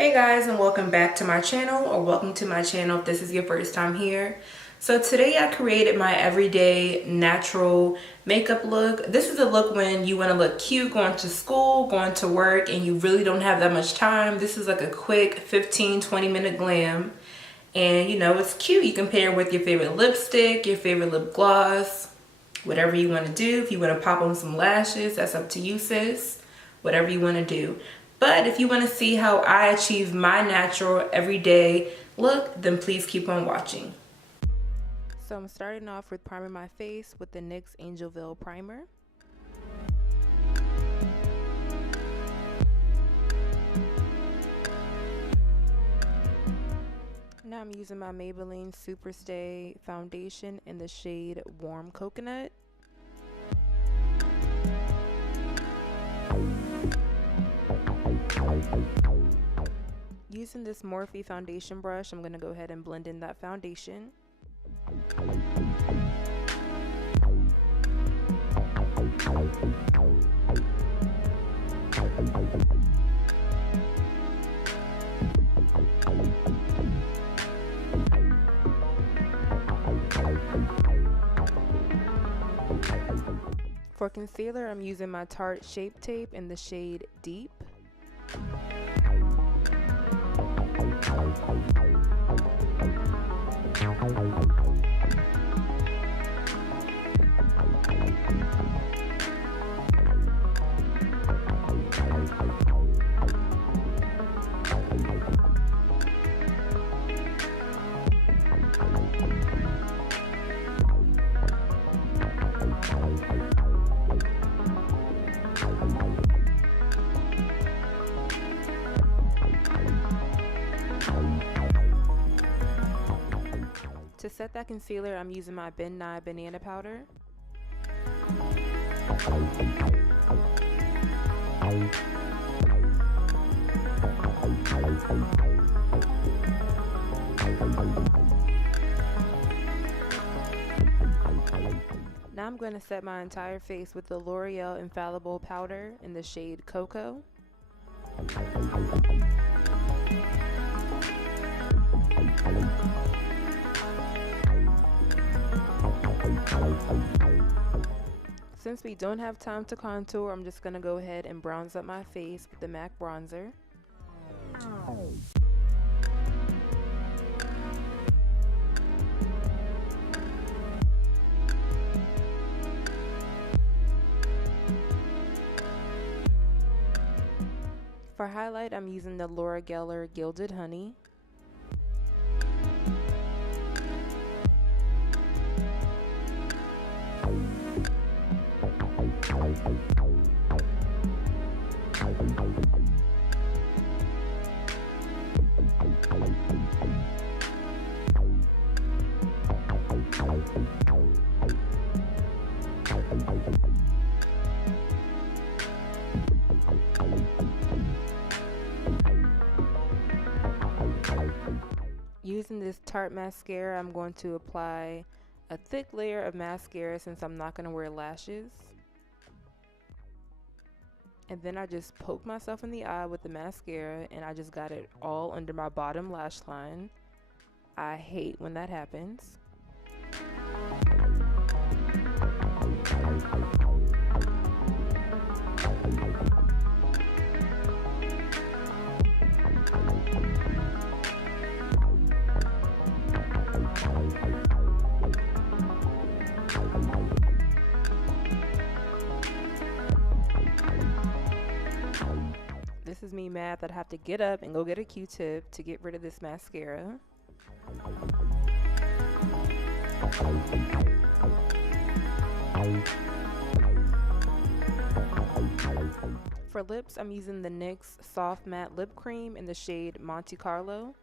Hey guys, and welcome back to my channel, or welcome to my channel if this is your first time here. So today I created my everyday natural makeup look. This is a look when you want to look cute going to school, going to work, and you really don't have that much time. This is like a quick 15-20 minute glam. And you know, it's cute. You can pair it with your favorite lipstick, your favorite lip gloss, whatever you want to do. If you want to pop on some lashes, that's up to you, sis. Whatever you want to do. But if you want to see how I achieve my natural everyday look, then please keep on watching. So I'm starting off with priming my face with the NYX Angel Veil Primer. Now I'm using my Maybelline Superstay foundation in the shade Warm Coconut. Using this Morphe foundation brush, I'm going to go ahead and blend in that foundation. For concealer, I'm using my Tarte Shape Tape in the shade Deep. To set that concealer, I'm using my Ben Nye Banana Powder. Now I'm going to set my entire face with the L'Oreal Infallible Powder in the shade Cocoa. Since we don't have time to contour, I'm just going to go ahead and bronze up my face with the MAC bronzer. For highlight, I'm using the Laura Geller Gilded Honey. Using this Tarte mascara, I'm going to apply a thick layer of mascara since I'm not going to wear lashes. And then I just poke myself in the eye with the mascara and I just got it all under my bottom lash line. I hate when that happens. This is me mad that I have to get up and go get a Q-tip to get rid of this mascara. For lips, I'm using the NYX Soft Matte Lip Cream in the shade Monte Carlo.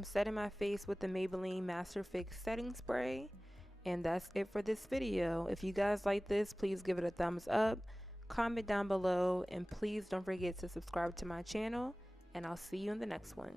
I'm setting my face with the Maybelline Master Fix setting spray. And that's it for this video. If you guys like this, please give it a thumbs up, comment down below, and please don't forget to subscribe to my channel, and I'll see you in the next one.